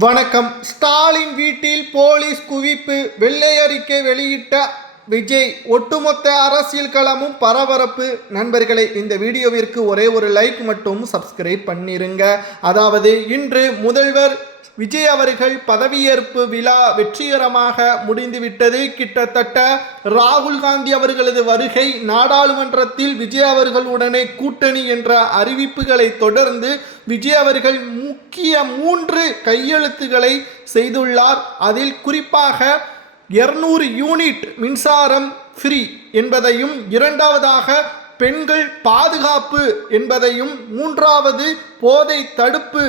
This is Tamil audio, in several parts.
வணக்கம். ஸ்டாலின் வீட்டில் போலீஸ் குவிப்பு, வெள்ளை அறிக்கை வெளியிட்ட விஜய். ஒட்டுமொத்த அரசியல் களமும் பரபரப்பு. நண்பர்களே, இந்த வீடியோவிற்கு ஒரே ஒரு லைக் மட்டும் சப்ஸ்கிரைப் பண்ணிருங்க. அதாவது இன்று முதல்வர் விஜய் அவர்கள் பதவியேற்பு விழா வெற்றிகரமாக முடிந்துவிட்டது. கிட்டத்தட்ட ராகுல் காந்தி அவர்களது வருகை, நாடாளுமன்றத்தில் விஜய் அவர்களுடனே கூட்டணி என்ற அறிவிப்புகளை தொடர்ந்து விஜய் அவர்கள் முக்கிய 3 கையெழுத்துக்களை செய்துள்ளார். அதில் குறிப்பாக 200 யூனிட் மின்சாரம் ஃப்ரீ என்பதையும், இரண்டாவதாக பெண்கள் பாதுகாப்பு என்பதையும், மூன்றாவது போதை தடுப்பு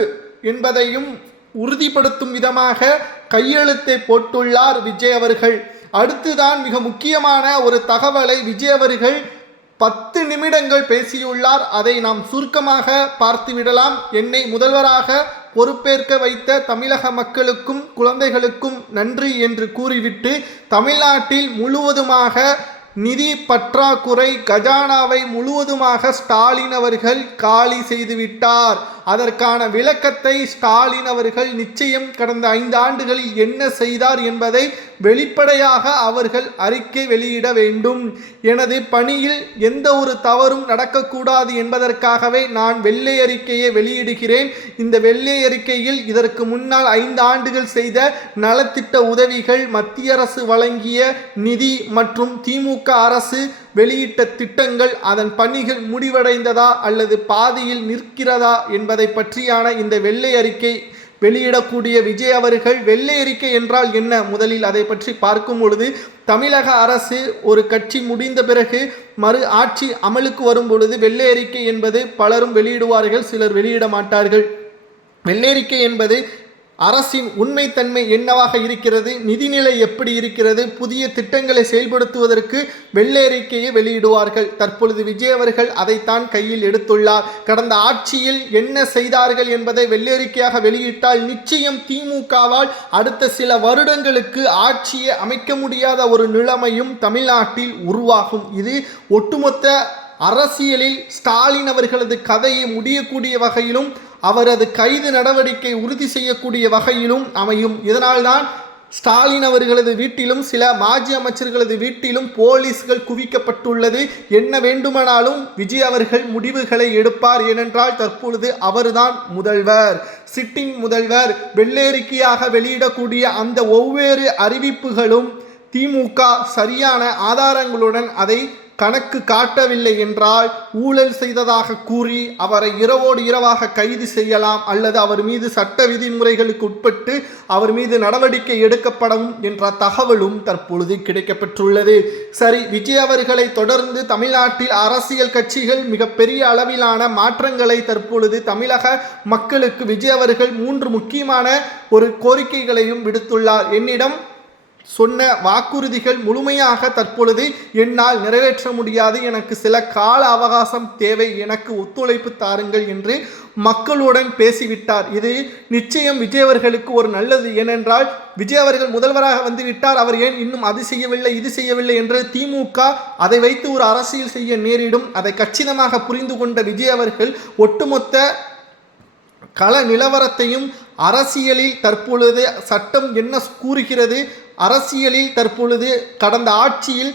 என்பதையும் உறுதிப்படுத்தும் விதமாக கையெழுத்தை போட்டுள்ளார் விஜய் அவர்கள். அடுத்துதான் மிக முக்கியமான ஒரு தகவலை விஜய் அவர்கள் 10 நிமிடங்கள் பேசியுள்ளார். அதை நாம் சுருக்கமாக பார்த்துவிடலாம். என்னை முதல்வராக பொறுப்பேற்க வைத்த தமிழக மக்களுக்கும் குழந்தைகளுக்கும் நன்றி என்று கூறிவிட்டு, தமிழ்நாட்டில் முழுவதுமாக நிதி பற்றாக்குறை, கஜானாவை முழுவதுமாக ஸ்டாலின் அவர்கள் காலி செய்துவிட்டார். அதற்கான விளக்கத்தை ஸ்டாலின் அவர்கள் நிச்சயம் கடந்த 5 ஆண்டுகளில் என்ன செய்தார் என்பதை வெளிப்படையாக அவர்கள் அறிக்கை வெளியிட வேண்டும். எனது பணியில் எந்த ஒரு தவறும் நடக்கக்கூடாது என்பதற்காகவே நான் வெள்ளை அறிக்கையை வெளியிடுகிறேன். இந்த வெள்ளை அறிக்கையில் இதற்கு முன்னால் 5 ஆண்டுகள் செய்த நலத்திட்ட உதவிகள், மத்திய அரசு வழங்கிய நிதி மற்றும் திமுக அரசு வெளியிட்ட திட்டங்கள், அதன் பணிகள் முடிவடைந்ததா அல்லது பாதியில் நிற்கிறதா என்பதை பற்றியான இந்த வெள்ளை அறிக்கை வெளியிடக்கூடிய விஜய் அவர்கள், வெள்ளை அறிக்கை என்றால் என்ன, முதலில் அதை பற்றி பார்க்கும் பொழுது, தமிழக அரசு ஒரு கட்சி முடிந்த பிறகு மறு ஆட்சி அமலுக்கு வரும் பொழுது வெள்ளை அறிக்கை என்பது பலரும் வெளியிடுவார்கள், சிலர் வெளியிட மாட்டார்கள். வெள்ளை அறிக்கை என்பது அரசின் உண்மைத்தன்மை என்னவாக இருக்கிறது, நிதிநிலை எப்படி இருக்கிறது, புதிய திட்டங்களை செயல்படுத்துவதற்கு வெள்ளை அறிக்கையை வெளியிடுவார்கள். தற்பொழுது விஜய் அவர்கள் அதைத்தான் கையில் எடுத்துள்ளார். கடந்த ஆட்சியில் என்ன செய்தார்கள் என்பதை வெள்ளை அறிக்கையாக வெளியிட்டால் நிச்சயம் திமுகவால் அடுத்த சில வருடங்களுக்கு ஆட்சியை அமைக்க முடியாத ஒரு நிலைமையும் தமிழ்நாட்டில் உருவாகும். இது ஒட்டுமொத்த அரசியலில் ஸ்டாலின் அவர்களது கதையை முடியக்கூடிய வகையிலும், அவரது கைது நடவடிக்கை உறுதி செய்யக்கூடிய வகையிலும் அமையும். இதனால்தான் ஸ்டாலின் அவர்களது வீட்டிலும் சில மாஜி அமைச்சர்களது வீட்டிலும் போலீஸ்கள் குவிக்கப்பட்டுள்ளது. என்ன வேண்டுமானாலும் விஜய் அவர்கள் முடிவுகளை எடுப்பார். ஏனென்றால் தற்பொழுது அவர்தான் முதல்வர், சிட்டிங் முதல்வர். வெள்ளேறிக்கையாக வெளியிடக்கூடிய அந்த ஒவ்வொரு அறிவிப்புகளும் திமுக சரியான ஆதாரங்களுடன் அதை கணக்கு காட்டவில்லை என்றால் ஊழல் செய்ததாக கூறி அவரை இரவோடு இரவாக கைது செய்யலாம், அல்லது அவர் மீது சட்ட விதிமுறைகளுக்கு உட்பட்டு அவர் மீது நடவடிக்கை எடுக்கப்படும் என்ற தகவலும் தற்பொழுது கிடைக்கப்பெற்றுள்ளது. சரி, விஜய் அவர்களை தொடர்ந்து தமிழ்நாட்டில் அரசியல் கட்சிகள் மிகப்பெரிய அளவிலான மாற்றங்களை தற்பொழுது தமிழக மக்களுக்கு விஜய் அவர்கள் 3 முக்கியமான ஒரு கோரிக்கைகளையும் விடுத்துள்ளார். என்னிடம் சொன்ன வாக்குறுதிகள் முழுமையாக தற்பொழுது என்னால் நிறைவேற்ற முடியாது, எனக்கு சில கால அவகாசம் தேவை, எனக்கு ஒத்துழைப்பு தாருங்கள் என்று மக்களுடன் பேசிவிட்டார். இது நிச்சயம் விஜய் அவர்களுக்கு ஒரு நல்லது. ஏனென்றால் விஜய் அவர்கள் முதல்வராக வந்துவிட்டார், அவர் ஏன் இன்னும் அது செய்யவில்லை இது செய்யவில்லை என்று திமுக அதை வைத்து ஒரு அரசியல் செய்ய நேரிடும். அதை கச்சிதமாக புரிந்து கொண்ட விஜய் அவர்கள் ஒட்டுமொத்த கள நிலவரத்தையும், அரசியலில் தற்பொழுது சட்டம் என்ன கூறுகிறது, அரசியலில் தற்பொழுது கடந்த ஆட்சியில்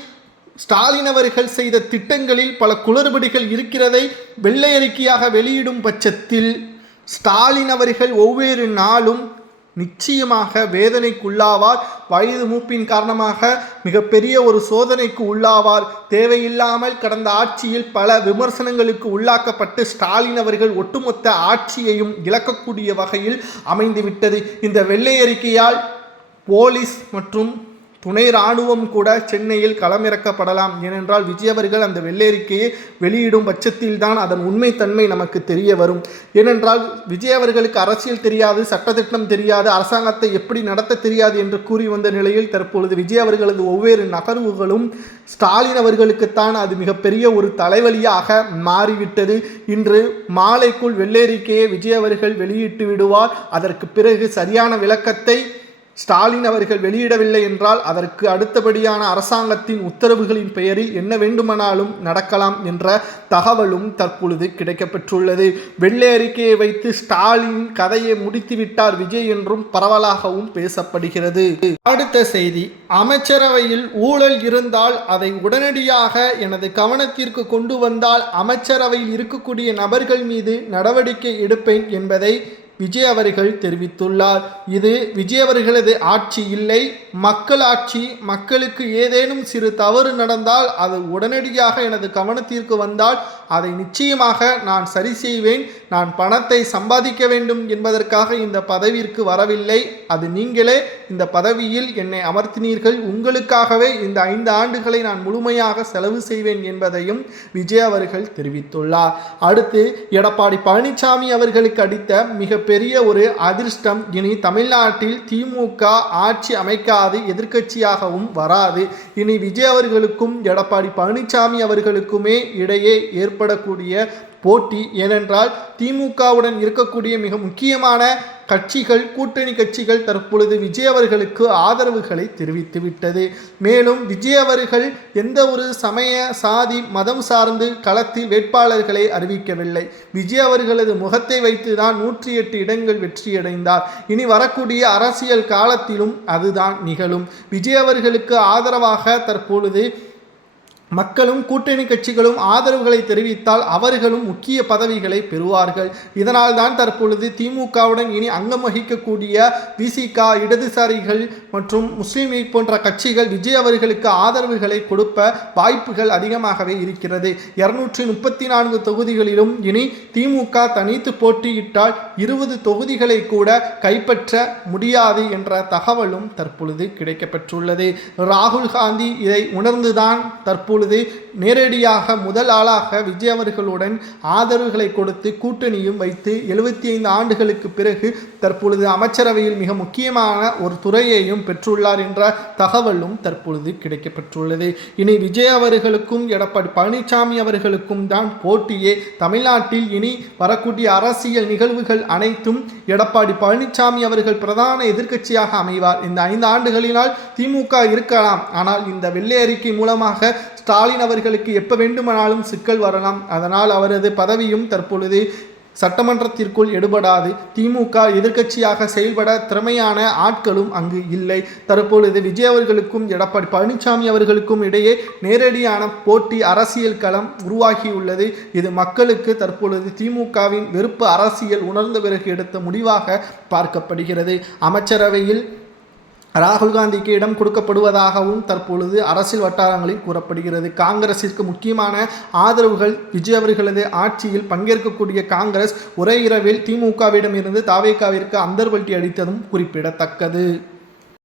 ஸ்டாலின் அவர்கள் செய்த திட்டங்களில் பல குளறுபடிகள் இருக்கிறதை வெள்ளை அறிக்கையாக வெளியிடும் பட்சத்தில் ஸ்டாலின் அவர்கள் ஒவ்வொரு நாளும் நிச்சயமாக வேதனைக்குள்ளாவார். வயது மூப்பின் காரணமாக மிகப்பெரிய ஒரு சோதனைக்கு உள்ளாவார். தேவையில்லாமல் கடந்த ஆட்சியில் பல விமர்சனங்களுக்கு உள்ளாக்கப்பட்டு ஸ்டாலின் அவர்கள் ஒட்டுமொத்த ஆட்சியையும் இழக்கக்கூடிய வகையில் அமைந்துவிட்டது. இந்த வெள்ளை அறிக்கையால் போலீஸ் மற்றும் துணை இராணுவம் கூட சென்னையில் களமிறக்கப்படலாம். ஏனென்றால் விஜய் அவர்கள் அந்த வெள்ளை அறிக்கையை வெளியிடும் பட்சத்தில் தான் அதன் உண்மைத்தன்மை நமக்கு தெரிய வரும். ஏனென்றால் விஜய் அவர்களுக்கு அரசியல் தெரியாது, சட்டத்திட்டம் தெரியாது, அரசாங்கத்தை எப்படி நடத்த தெரியாது என்று கூறி வந்த நிலையில் தற்பொழுது விஜய் அவர்களது ஒவ்வொரு நகர்வுகளும் ஸ்டாலின் அவர்களுக்குத்தான் அது மிகப்பெரிய ஒரு தலைவலியாக மாறிவிட்டது. இன்று மாலைக்குள் வெள்ளை அறிக்கையை விஜய் அவர்கள் வெளியிட்டு விடுவார். அதற்கு பிறகு சரியான விளக்கத்தை ஸ்டாலின் அவர்கள் வெளியிடவில்லை என்றால் அதற்கு அடுத்தபடியான அரசாங்கத்தின் உத்தரவுகளின் பெயரில் என்ன வேண்டுமானாலும் நடக்கலாம் என்ற தகவலும் தற்பொழுது கிடைக்கப்பெற்றுள்ளது. வெள்ளை அறிக்கையை வைத்து ஸ்டாலின் கதையை முடித்துவிட்டார் விஜய் என்றும் பரவலாகவும் பேசப்படுகிறது. அடுத்த செய்தி, அமைச்சரவையில் ஊழல் இருந்தால் அதை உடனடியாக எனது கவனத்திற்கு கொண்டு வந்தால் அமைச்சரவையில் இருக்கக்கூடிய நபர்கள் மீது நடவடிக்கை எடுப்பேன் என்பதை விஜய் அவர்கள் தெரிவித்துள்ளார். இது விஜய் அவர்களது ஆட்சி இல்லை, மக்கள் ஆட்சி. மக்களுக்கு ஏதேனும் சிறு தவறு நடந்தால் அது உடனடியாக எனது கவனத்திற்கு வந்தால் அதை நிச்சயமாக நான் சரி செய்வேன். நான் பணத்தை சம்பாதிக்க வேண்டும் என்பதற்காக இந்த பதவிக்கு வரவில்லை. அது நீங்களே இந்த பதவியில் என்னை அமர்த்தினீர்கள். உங்களுக்காகவே இந்த 5 ஆண்டுகளை நான் முழுமையாக செலவு செய்வேன் என்பதையும் விஜய் அவர்கள் தெரிவித்துள்ளார். அடுத்து, எடப்பாடி பழனிசாமி அவர்களுக்கு அடித்த மிகப்பெரிய ஒரு அதிர்ஷ்டம், இனி தமிழ்நாட்டில் திமுக ஆட்சி அமைக்காது, எதிர்க்கட்சியாகவும் வராது. இனி விஜய் அவர்களுக்கும் எடப்பாடி பழனிசாமி அவர்களுக்குமே இடையே ஏற்படக்கூடிய போட்டி. ஏனென்றால் திமுகவுடன் இருக்கக்கூடிய மிக முக்கியமான கட்சிகள், கூட்டணி கட்சிகள் தற்பொழுது விஜய் அவர்களுக்கு ஆதரவுகளை தெரிவித்துவிட்டது. மேலும் விஜய் அவர்கள் எந்த ஒரு சமய, சாதி, மதம் சார்ந்து களத்தில் வேட்பாளர்களை அறிவிக்கவில்லை. விஜய் அவர்களது முகத்தை வைத்துதான் 108 இடங்கள் வெற்றியடைந்தார். இனி வரக்கூடிய அரசியல் காலத்திலும் அதுதான் நிகழும். விஜய் அவர்களுக்கு ஆதரவாக தற்பொழுது மக்களும் கூட்டணி கட்சிகளும் ஆதரவுகளை தெரிவித்தால் அவர்களும் முக்கிய பதவிகளை பெறுவார்கள். இதனால் தான் தற்பொழுது திமுகவுடன் இனி அங்கம் வகிக்கக்கூடிய விசிக, இடதுசாரிகள் மற்றும் முஸ்லீம் லீக் போன்ற கட்சிகள் விஜய் அவர்களுக்கு ஆதரவுகளை கொடுப்ப வாய்ப்புகள் அதிகமாகவே இருக்கிறது. 234 தொகுதிகளிலும் இனி திமுக தனித்து போட்டியிட்டால் 20 தொகுதிகளை கூட கைப்பற்ற முடியாது என்ற தகவலும் தற்பொழுது கிடைக்கப்பெற்றுள்ளது. ராகுல் காந்தி இதை உணர்ந்துதான் தற்பொழுது நேரடியாக முதல் ஆளாக விஜய் அவர்களுடன் ஆதரவுகளை கொடுத்து கூட்டணியும் வைத்து 75 ஆண்டுகளுக்கு பிறகு தற்பொழுது அமைச்சரவையில் மிக முக்கியமான ஒரு துறையையும் பெற்றுள்ளார் என்ற தகவலும் தற்பொழுது கிடைக்கப்பெற்றுள்ளது. இனி விஜய் அவர்களுக்கும் எடப்பாடி பழனிசாமி அவர்களுக்கும் தான் போட்டியே. தமிழ்நாட்டில் இனி வரக்கூடிய அரசியல் நிகழ்வுகள் அனைத்தும் எடப்பாடி பழனிசாமி அவர்கள் பிரதான எதிர்க்கட்சியாக அமைவார். இந்த 5 ஆண்டுகளினால் திமுக இருக்கலாம், ஆனால் இந்த வெள்ளை அறிக்கை மூலமாக ஸ்டாலின் அவர்களுக்கு எப்ப வேண்டுமானாலும் சிக்கல் வரலாம். அதனால் அவரது பதவியும் தற்பொழுது சட்டமன்றத்திற்குள் எடுபடாது. திமுக எதிர்க்கட்சியாக செயல்பட திறமையான ஆட்களும் அங்கு இல்லை. தற்பொழுது விஜய் அவர்களுக்கும் எடப்பாடி பழனிசாமி அவர்களுக்கும் இடையே நேரடியான போட்டி, அரசியல் களம் உருவாகியுள்ளது. இது மக்களுக்கு தற்பொழுது திமுகவின் வெறுப்பு அரசியல் உணர்ந்த பிறகு எடுத்த முடிவாக பார்க்கப்படுகிறது. அமைச்சரவையில் ராகுல் காந்திக்கு இடம் கொடுக்கப்படுவதாகவும் தற்பொழுது அரசியல் வட்டாரங்களில் கூறப்படுகிறது. காங்கிரசிற்கு முக்கியமான ஆதரவுகள் விஜய் அவர்களது ஆட்சியில் பங்கேற்கக்கூடிய காங்கிரஸ் ஒரே இரவில் திமுகவிடம் இருந்து தாவேகாவிற்கு அந்தர்வல்ட்டி அடித்ததும் குறிப்பிடத்தக்கது.